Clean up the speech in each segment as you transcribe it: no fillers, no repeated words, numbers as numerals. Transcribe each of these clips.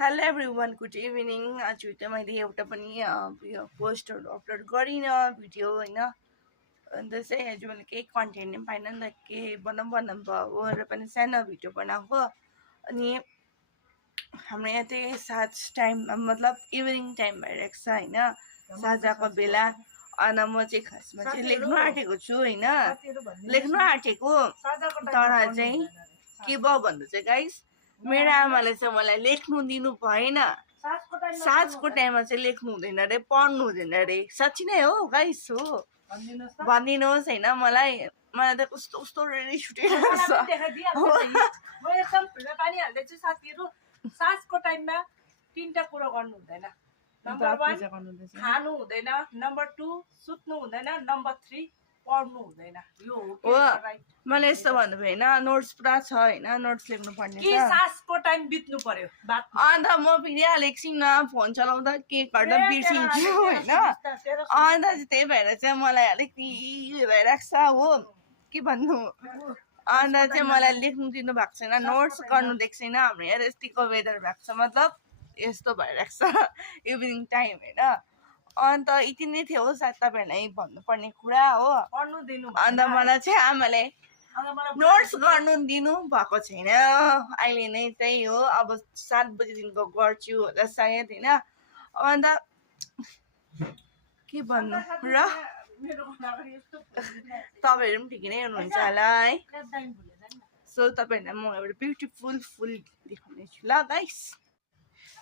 Hello everyone, good evening. आज चाहिँ मैले एउटा पनि पोस्टहरू अपलोड गरिनँ भिडियो होइन। अन्त चाहिँ आज मैले केही कन्टेन्ट पनि पाइनँ नि त, के बनाउँ भयो र पनि सानो भिडियो बनाएको। अनि हाम्रो यहाँ चाहिँ साँझ टाइम मतलब इभिनिङ टाइम भइरहेको छ होइन, साँझको बेला। अन्त म चाहिँ खासमा चाहिँ लेख्नु आँटेको छु होइन, लेख्नु आँटेको। तर चाहिँ के भयो भन्दा चाहिँ गाइस, मेरो आमाले चाहिँ मलाई लेख्नु दिनु भएन। साँझको टाइममा चाहिँ लेख्नु हुँदैन अरे, पढ्नु हुँदैन अरे। साँच्ची नै हो गाइस, हो भनिदिनुहोस् होइन। मलाई त कस्तो कस्तो रिस उठिरहेको छ। साँझको टाइममा 3टा कुरो गर्नु हुँदैन। नम्बर 1 खानु हुँदैन, नम्बर 2 सुत्नु हुँदैन, नम्बर 3 पढ्नु हुँदैन। यो हो मलाई यस्तो भन्नु भएन, नोट्स पुरा छ होइन, नोट्स लेख्नु पर्ने कि साँझको टाइम बित्नु पर्यो बात। अन्त म फेरि एकछिन फोन चलाउँदा के गर्दा बिर्सिन्छु होइन। अन्त त्यही भएर चाहिँ मलाई अलिकति भइरहेको छ हो, के भन्नु। अन्त चाहिँ मलाई लेख्नु दिनु भएको छैन, नोट्स गर्नु दिएको छैन। हाम्रो यहाँ यतिको वेदर भएको छ, मतलब यस्तो भइरहेको छ इभिनिङ टाइम होइन। अन्त यति नै थियो सायद तपाईँहरूलाई भन्नुपर्ने कुरा हो। अन्त मलाई चाहिँ आमाले नोट्स गर्नु दिनु भएको छैन। अहिले नै त्यही हो, अब 7 बजीदेखिको गर्छु होला सायद होइन। अन्त के भन्नु र तपाईँहरू पनि ठिकै नै हुनुहुन्छ होला है। सो तपाईँहरूलाई म एउटा ब्युटिफुल फुल देखाउने छु ल गाइस।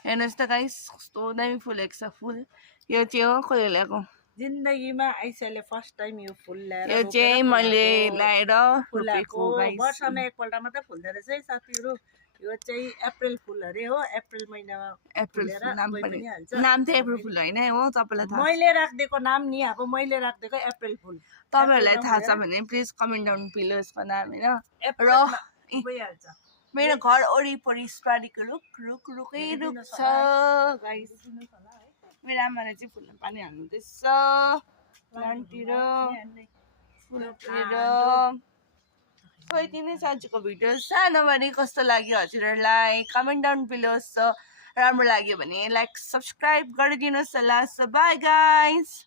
हेर्नुहोस् त गाइस, कस्तो दामी फुलेको छ फुल। यो चाहिँ हो कसले ल्याएको जिन्दगीमा आइसाले फर्स्ट टाइम यो फुल ल्याएर, यो चाहिँ मैले ल्याएर फुलेको। वर्षमा एकपल्ट मात्रै फुल्दो रहेछ है साथीहरू। यो चाहिँ अप्रिल फुल अरे हो, अप्रिल महिनामा अप्रिल नाम पनि हाल्छ। नाम चाहिँ अप्रिल फुल होइन हो, तपाईँलाई थाहा? मैले राखिदिएको नाम नि, अब मैले राखिदिएको अप्रिल फुल। तपाईँहरूलाई थाहा छ भने प्लिज कमेन्ट डाउन बिलो यसको नाम होइन। र भइहाल्छ। मेरो घर वरिपरि स्ट्राडीको रुखै रुख छ गाइस। मेरो आमाले चाहिँ फुल्न पानी हाल्नुहुँदैछ प्लान्टतिर, फुलतिर। यति नै साँझको भिडियो सानोभरि कस्तो लाग्यो हजुरहरूलाई कमेन्ट डाउन बिलो। राम्रो लाग्यो भने लाइक सब्सक्राइब गरिदिनुहोस् होला। So by guys.